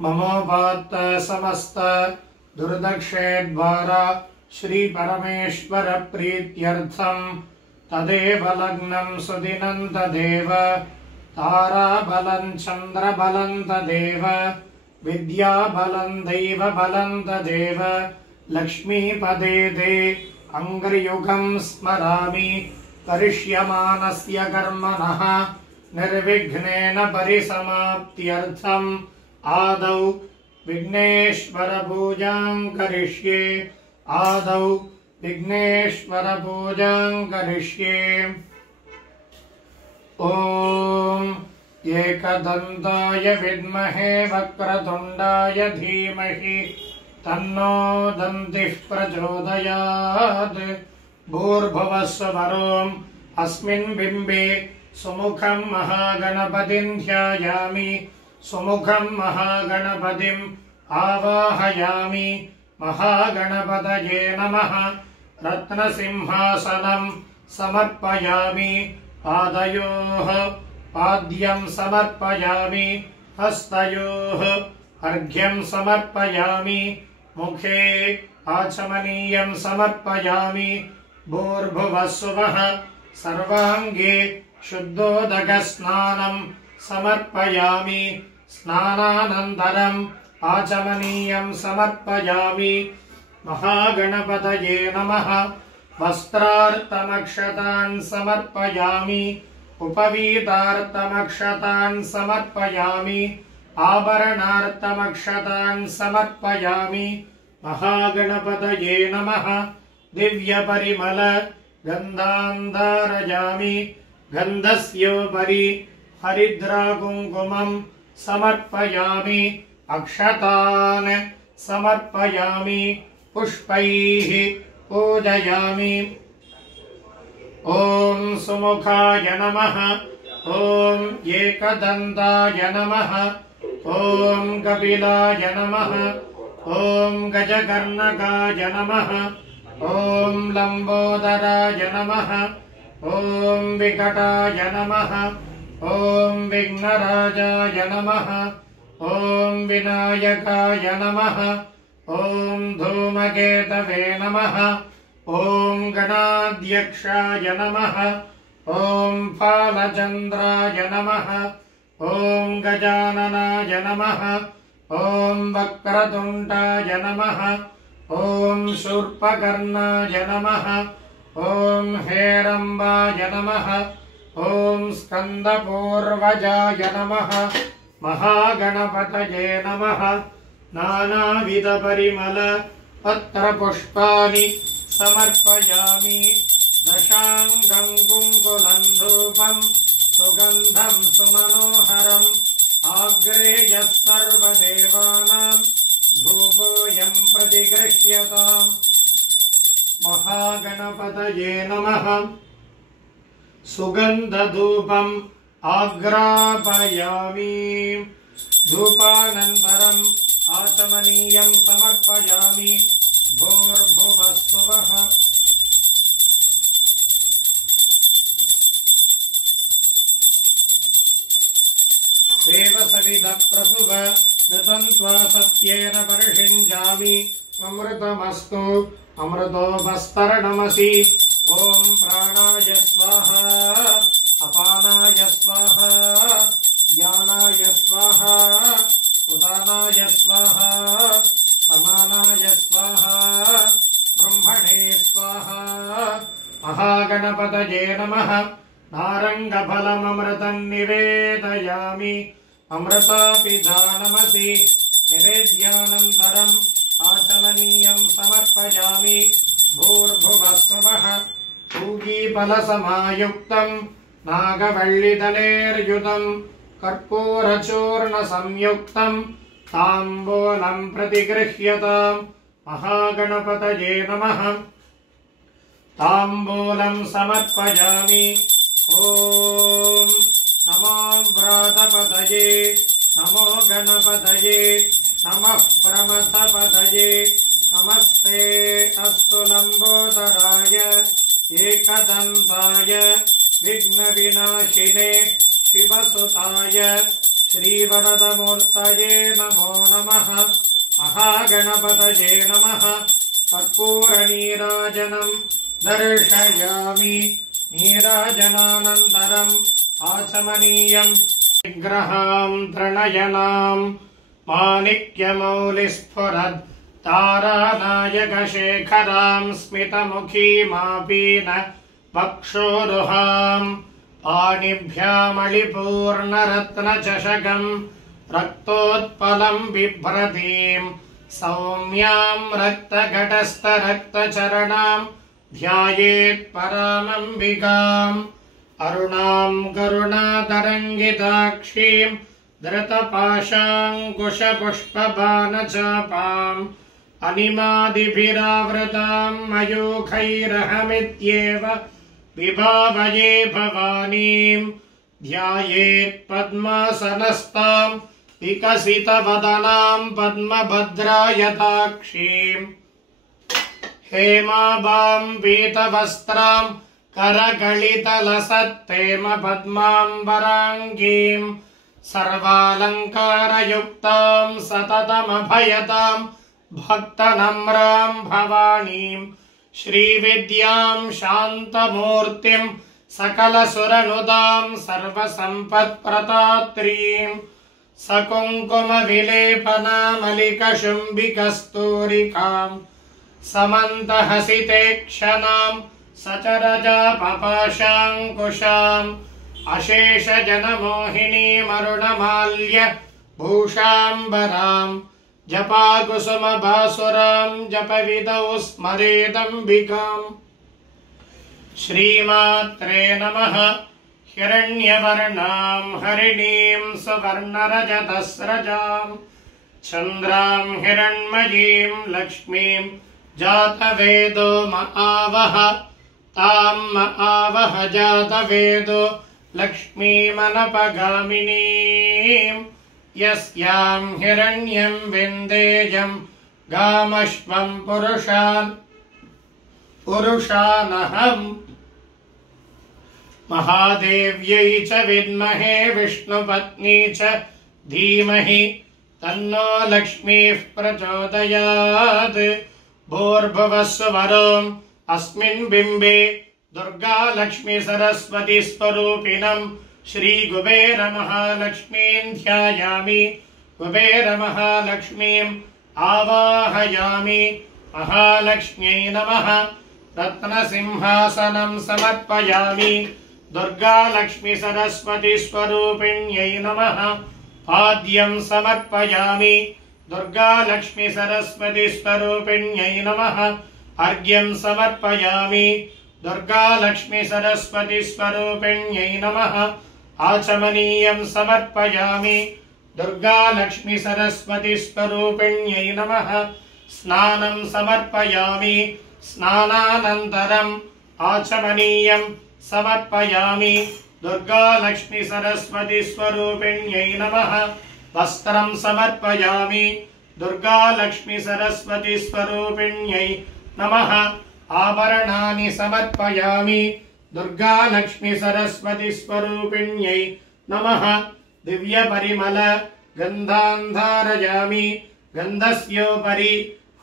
ममोपात्त समस्त दुर्दक्षे द्वारा श्री परमेश्वर प्रीत्यर्थं तदेव लग्नं सुदिनं तदेव ताराबलं चन्द्रबलं तदेव विद्याबलं दैवबलं तदेव लक्ष्मीपदे दे अङ्घ्रियुगं स्मरामि करिष्यमानस्य कर्मणः निर्विघ्नेन परिसमाप्त्यर्थम् आदौ विघ्नेश्वर पूजां करिष्ये आदौ विघ्नेश्वर पूजां करिष्ये। ॐ एकदन्ताय विद्महे वक्रतुण्डाय धीमहि तन्नो दन्तिः प्रचोदयात्। भूर्भुवस्सुवरोम् अस्मिन् बिम्बे सुमुखं महागणपतिं ध्यायामि सुमुखं महागणपतिम् आवाहयामि। महागणपतये नमः। रत्नसिंहासनं समर्पयामि। पादयोः पाद्यं समर्पयामि। हस्तयोः अर्घ्यं समर्पयामि। मुखे आचमनीयं समर्पयामि। भूर्भुवस्सुवः सर्वाङ्गे शुद्धोदकस्नानं समर्पयामि। स्नानानन्तरम् आचमनीयं समर्पयामि। महागणपतये नमः। वस्त्रार्थमक्षतान् समर्पयामि। उपवीतार्थमक्षतान् समर्पयामि। आभरणार्थमक्षतान् समर्पयामि। महागणपतये नमः। दिव्यपरिमल गन्धान्धारयामि। गन्धस्योपरि हरिद्राकुङ्कुमं समर्पयामि। अक्षतान् समर्पयामि। पुष्पैः पूजयामि। ॐ सुमुखाय नमः। ॐ एकदन्ताय नमः। ॐ कपिलाय नमः। ॐ गजकर्णकाय नमः। ॐ लम्बोदराय नमः। ॐ विकटाय नमः। ॐ विघ्नराजाय नमः। ॐ विनायकाय नमः। ॐ धूमकेतवे नमः। ॐ गणाध्यक्षाय नमः। ॐ फालचन्द्राय नमः। ॐ गजाननाय नमः। ॐ वक्रतुण्डाय नमः। ॐ शूर्पकर्णाय नमः। ॐ हेरम्बाय नमः। ॐ स्कन्दपूर्वजाय नमः। महागणपतये नमः। नानाविधपरिमल पत्रपुष्पाणि समर्पयामि। दशाङ्गं कुङ्कुलं धूपं सुगन्धं सुमनोहरम् आग्रेयः सर्वदेवानां धूपोऽयं प्रतिगृह्यताम्। महागणपतये नमः। सुगन्धधूपम् आग्रापयामि। धूपानन्तरम् आचमनीयं समर्पयामि। भूर्भुवस्सुवः देवसविदप्रसुव ऋतं त्वा सत्येन परिषिञ्जामि। अमृतमस्तु अमृतोपस्तरणमसि। ॐ प्राणाय स्वाहा अपानाय स्वाहा ज्ञानाय स्वाहा उदानाय स्वाहा समानाय स्वाहा ब्रह्मणे स्वाहा। महागणपतये नमः। नारङ्गफलममृतं निवेदयामि। अमृतापिधानमसि निवेद्यानन्तरम् आचमनीयं समर्पयामि। भूर्भुवस्सुवः पूगीफलसमायुक्तं नागवल्लिदलेर्युतं कर्पूरचूर्णसंयुक्तं ताम्बूलं प्रतिगृह्यताम्। महागणपतये नमः। ताम्बूलं समर्पयामि। ॐ नमो व्रातपतये नमो गणपतये नमः प्रमथपतये नमस्ते अस्तु लम्बोदराय एकदन्ताय विघ्नविनाशिने शिवसुताय श्रीवरदमूर्तये नमो नमः महागणपतये नमः कर्पूरनीराजनं दर्शयामि नीराजनानन्तरम् आचमनीयं विग्रहां त्रणयनां माणिक्यमौलिस्फुरद् तारानायकशेखरां स्मितमुखीमापीन वक्षोरुहां पाणिभ्यामलिपूर्णरत्नचषकं रक्तोत्पलं बिभ्रतीं सौम्यां रक्तघटस्थरक्तचरणां ध्यायेत् परामम्बिकाम् अरुणां करुणातरङ्गिताक्षीं धृतपाशाङ्कुशपुष्पबाणचापाम् अनिमादिभिरावृतां मयूखैरहमित्येव विभावये भवानीं ध्यायेत् पद्मासनस्तां विकसितवदनां पद्मभद्रायताक्षीम् हेमाभां पीतवस्त्रां करगलितलसत्तेम पद्माम्बराङ्गीं सर्वालङ्कारयुक्तां सततमभयतां भक्तनम्रां भवानीं श्रीविद्यां शान्तमूर्तिं सकलसुरनुदां सर्वसम्पत्प्रदात्रीं सकुङ्कुमविलेपनामलिकशुम्बिकस्तूरिकां समन्तहसिते क्षणां सचरजापपाशाङ्कुशाम् अशेषजनमोहिनीमरुणमाल्य भूषाम्बरां जपाकुसुमभासुरां जपविदौ स्मरेदम्बिकाम् श्रीमात्रे नमः हिरण्यवर्णां हरिणीं सुवर्णरजतस्रजां चन्द्रां हिरण्मयीं लक्ष्मीं जातवेदो महावः तां महावः जातवेदो लक्ष्मीमनपगामिनीं यस्यां हिरण्यं विन्देयं गामश्वं पुरुषानहम् महादेव्यै च विद्महे विष्णुपत्नी च धीमहि तन्नो लक्ष्मीः प्रचोदयात् भूर्भुवस्सुवरोम् अस्मिन् बिम्बे दुर्गा लक्ष्मी सरस्वती स्वरूपिणं श्रीकुबेर महालक्ष्मीं ध्यायामि कुबेर महालक्ष्मीं आवाहयामि महालक्ष्म्यै नमः रत्नसिंहासनं समर्पयामि दुर्गा लक्ष्मी सरस्वती स्वरूपिण्यै नमः पाद्यं समर्पयामि दुर्गा लक्ष्मी सरस्वती स्वरूपिण्यै नमः अर्घ्यं समर्पयामि दुर्गा लक्ष्मी सरस्वती स्वरूपिण्यै नमः आचमनीयं समर्पयामि दुर्गा लक्ष्मी सरस्वती स्वरूपिण्यै नमः स्नानं समर्पयामि स्नानानन्तरम् आचमनीयं समर्पयामि दुर्गा लक्ष्मी सरस्वती स्वरूपिण्यै नमः वस्त्रं समर्पयामि दुर्गा लक्ष्मी सरस्वती स्वरूपिण्यै नमः आभरणानि समर्पयामि दुर्गा लक्ष्मी सरस्वती स्वरूपिण्यै नमः दिव्यपरिमल गन्धान् धारयामि गन्धस्योपरि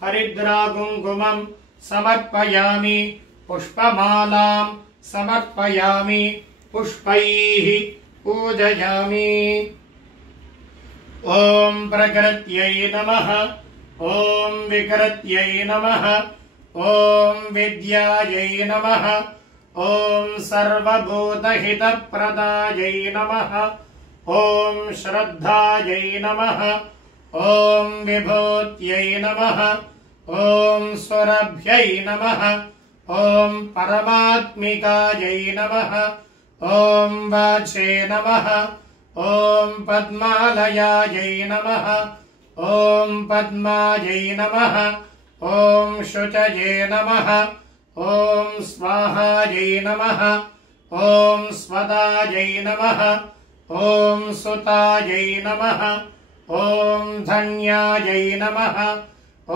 हरिद्राकुङ्कुमं समर्पयामि पुष्पमालां समर्पयामि पुष्पैः पूजयामि ॐ प्रकृत्यै नमः ॐ विकृत्यै नमः ॐ विद्यायै नमः ॐ सर्वभूतहितप्रदायै नमः ॐ श्रद्धायै नमः ॐ विभूत्यै नमः ॐ सुरभ्यै नमः ॐ परमात्मिकायै नमः ॐ वाचे नमः ॐ पद्मालयायै नमः ॐ पद्मायै नमः ॐ शुचये नमः ॐ स्वाहायै नमः ॐ स्वदायै नमः ॐ सुतायै नमः ॐ धन्यायै नमः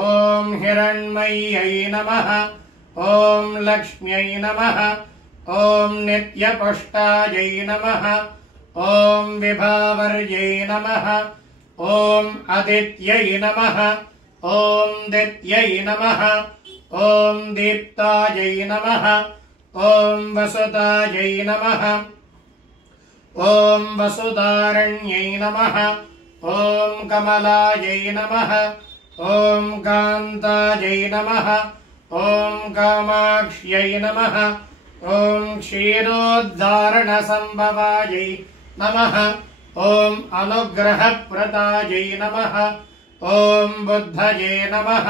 ॐ हिरण्मय्यै नमः ॐ लक्ष्म्यै नमः ॐ नित्यपुष्टायै नमः ॐ विभावर्यै नमः ॐ अदित्यै नमः ॐ दित्यै नमः ॐ दीप्तायै नमः ॐ वसुतायै नमः ॐ वसुधारण्यै नमः ॐ कमलायै नमः ॐ कान्तायै नमः ॐ कामाक्ष्यै नमः ॐ क्षीरोद्धारणसम्भवायै नमः ॐ अनुग्रहप्रदायै नमः ॐ बुद्धये नमः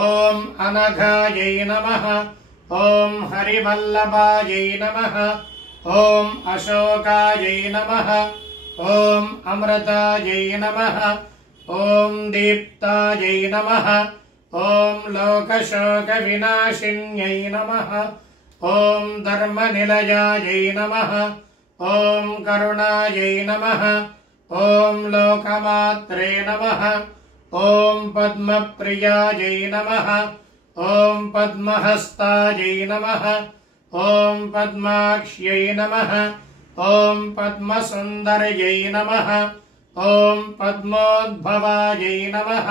ॐ अनघायै नमः ॐ हरिवल्लभायै नमः ॐ अशोकायै नमः ॐ अमृतायै नमः ॐ दीप्तायै नमः ॐ लोकशोकविनाशिन्यै नमः ॐ धर्मनिलयायै नमः ॐ करुणायै नमः ॐ लोकमात्रे नमः ॐ पद्मप्रियायै नमः ॐ पद्महस्तायै नमः ॐ पद्माक्ष्यै नमः ॐ पद्मसुन्दर्यै नमः ॐ पद्मोद्भवायै नमः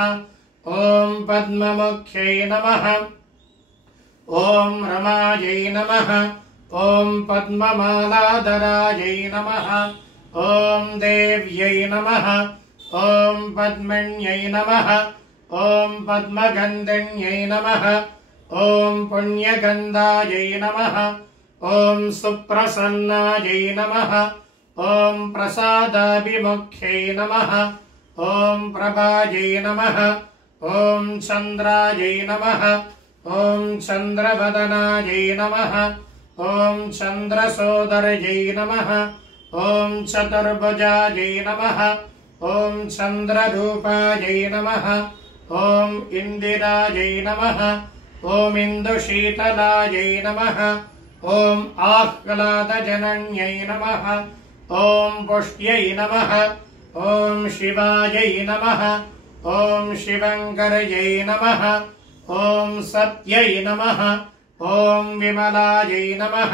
ॐ पद्ममुख्यै नमः ॐ रमायै नमः ॐ पद्ममालाधरायै नमः ॐ देव्यै नमः ॐ पद्मन्यै नमः ॐ पद्मगन्धिन्यै नमः ॐ पुण्यगन्धायै नमः ॐ सुप्रसन्नायै नमः ॐ प्रसादाभिमुख्यै नमः ॐ प्रभायै नमः ॐ चन्द्रायै नमः ॐ चन्द्रवदनायै नमः ॐ चन्द्रसोदर्यै नमः ॐ चतुर्भुजायै नमः ॐ चन्द्ररूपायै नमः ॐ इन्दिरायै नमः ॐ इन्दुशीतलायै नमः ॐ आह्लादजनन्यै नमः ॐ पुष्ट्यै नमः ॐ शिवायै नमः ॐ शिवङ्कर्यै नमः ॐ सत्यै नमः ॐ विमलायै नमः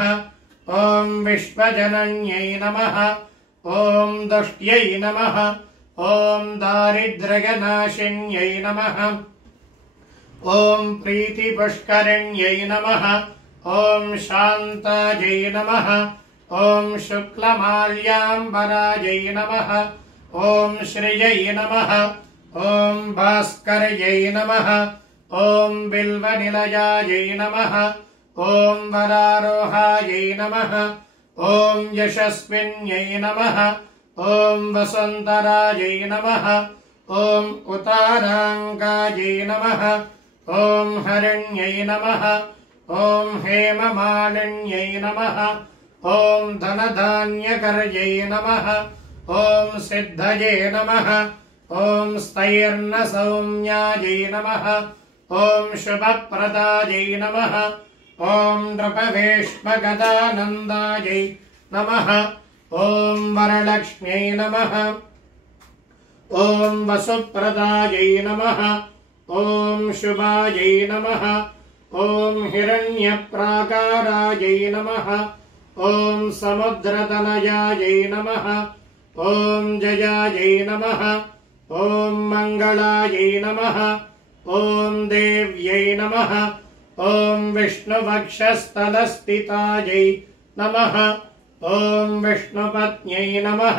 ॐ विश्वजनन्यै नमः ॐ दुष्ट्यै नमः ॐ दारिद्र्यनाशिन्यै नमः ॐ प्रीतिपुष्करिण्यै नमः ॐ शान्तायै नमः ॐ शुक्लमाल्याम्बरायै नमः ॐ श्रियै नमः ॐ भास्कर्यै नमः ॐ बिल्वनिलयायै नमः ॐ वरारोहायै नमः ॐ यशस्विन्यै नमः ॐ वसुन्धरायै नमः ॐ उताराङ्गायै नमः ॐ हरिण्यै नमः ॐ हेममालिन्यै नमः ॐ धनधान्यकर्यै नमः ॐ सिद्धये नमः ॐ स्थैर्नसौम्यायै नमः ॐ शुभप्रदायै नमः ॐ नृपभीष्मगदानन्दायै नमः ॐ वरलक्ष्म्यै नमः ॐ वसुप्रदायै नमः ॐ शुभायै नमः ॐ हिरण्यप्राकारायै नमः ॐ समुद्रतनयायै नमः ॐ जयायै नमः ॐ मङ्गलायै नमः ॐ देव्यै नमः ॐ विष्णुवक्षस्थलस्थितायै नमः ॐ विष्णुपत्न्यै नमः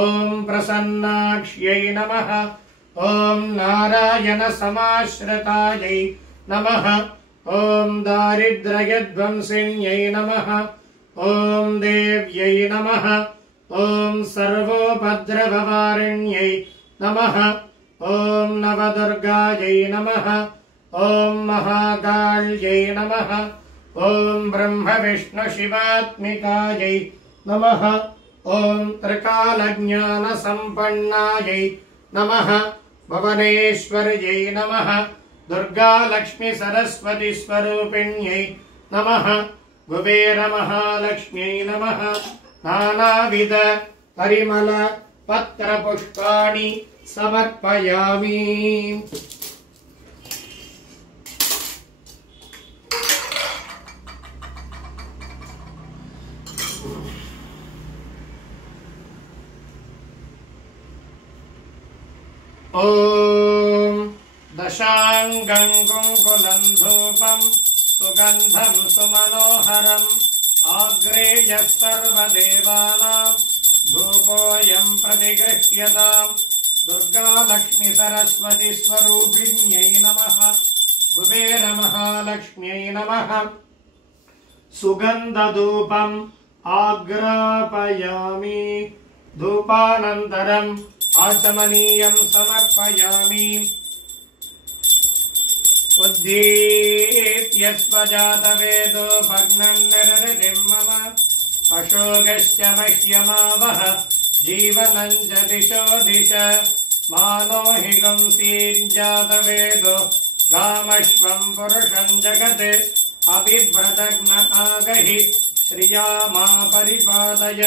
ॐ प्रसन्नाक्ष्यै नमः ॐ नारायणसमाश्रितायै नमः ॐ दारिद्र्यध्वंसिन्यै नमः ॐ देव्यै नमः ॐ सर्वोपद्रववारिण्यै नमः ॐ नवदुर्गायै नमः ॐ महाकाल्यै नमः ॐ ब्रह्मविष्णुशिवात्मिकायै नमः ॐ त्रिकालज्ञानसम्पन्नायै नमः भुवनेश्वर्यै नमः दुर्गालक्ष्मीसरस्वतीस्वरूपिण्यै नमः कुबेरमहालक्ष्म्यै नमः नानाविध परिमल पत्रपुष्पाणि समर्पयामि। ॐ दशाङ्गं कुङ्कुलं धूपं सुगन्धं सुमनोहरम् आग्रेयः सर्वदेवानां धूपोऽयं प्रतिगृह्यताम् दुर्गालक्ष्मी सरस्वती स्वरूपिण्यै नमः कुबेरमहालक्ष्म्यै नमः सुगन्धधूपम् आग्रापयामि धूपानन्तरम् आचमनीयं समर्पयामि उद्दीप्य स्वजातवेदो भग्नं निरृतिं मम अशोकश्च मह्यमावह जीवनं च दिशो दिश मानो हि गुंसीञ्जातवेदो गामश्वं पुरुषं जगत् अबिभ्रदग्न आगहि श्रिया मा परिपादय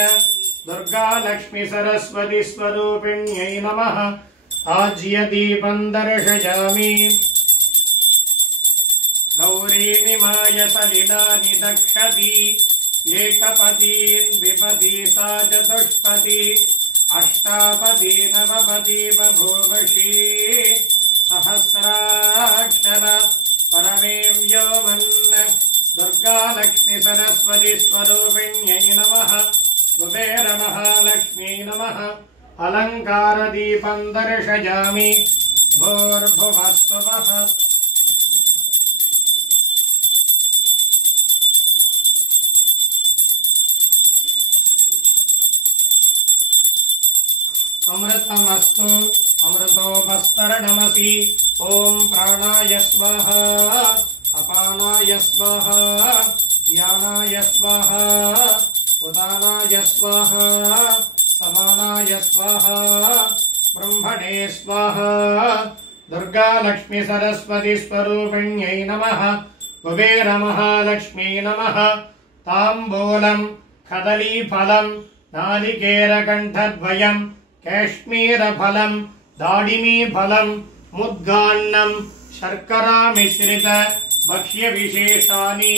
दुर्गालक्ष्मी सरस्वती स्वरूपिण्यै नमः आज्यदीपं दर्शयामि गौरीमिमाय सलिलानि दक्षति एकपतीन् द्विपदी सा चतुष्पदी अष्टापदी नवपदी बभूवशी सहस्राक्षर परमें व्योमन् दुर्गालक्ष्मी सरस्वती स्वरूपिण्यै नमः कुबेरमहालक्ष्म्यै नमः अलङ्कारदीपं दर्शयामि भूर्भुवस्सुवः अमृतमस्तु अमृतोपस्तरणमसि ॐ प्राणाय स्वाहा अपानाय स्वाहा यानाय स्वाहा उदानाय स्वाहा समानाय स्वाहा ब्रह्मणे स्वाहा दुर्गालक्ष्मी सरस्वती स्वरूपिण्यै नमः कुबेरमहालक्ष्म्यै नमः ताम्बूलं कदलीफलं नारिकेरकण्ठद्वयं काश्मीरफलं दाडिमीफलं मुद्गान्नं शर्करामिश्रित भक्ष्यविशेषानि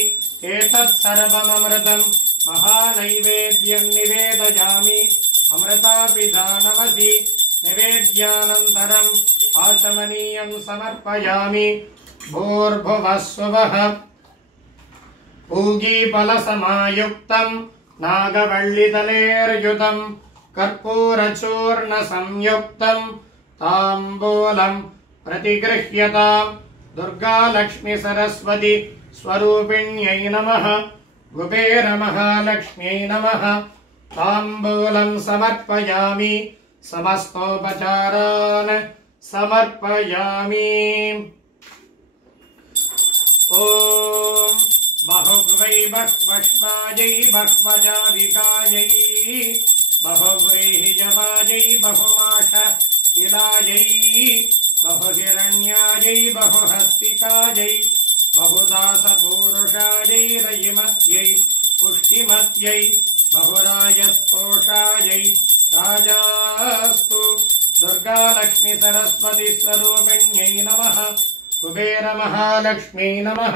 एतत्सर्वममृतं महानैवेद्यं निवेदयामि अमृतापिधानमसि निवेद्यानन्तरम् आचमनीयं समर्पयामि भूर्भुवस्सुवः पूगीफलसमायुक्तं नागवल्लितलेर्युतं कर्पूरचूर्णसंयुक्तं ताम्बूलं प्रतिगृह्यताम् दुर्गालक्ष्मी सरस्वती स्वरूपिण्यै नमः कुबेरमहालक्ष्म्यै नमः ताम्बूलं समर्पयामि समस्तोपचारान् समर्पयामि ॐ बहुग्वै बह्वश्वायै बह्वजाविकायै बहुव्रीहिजवायै बहुमाष किलायै बहुहिरण्यायै बहुहस्तिकायै बहुदासपूरुषायै रयिमत्यै पुष्टिमत्यै बहुराजस्पोषायै राजास्तु दुर्गालक्ष्मी सरस्वती स्वरूपिण्यै नमः कुबेरमहालक्ष्म्यै नमः।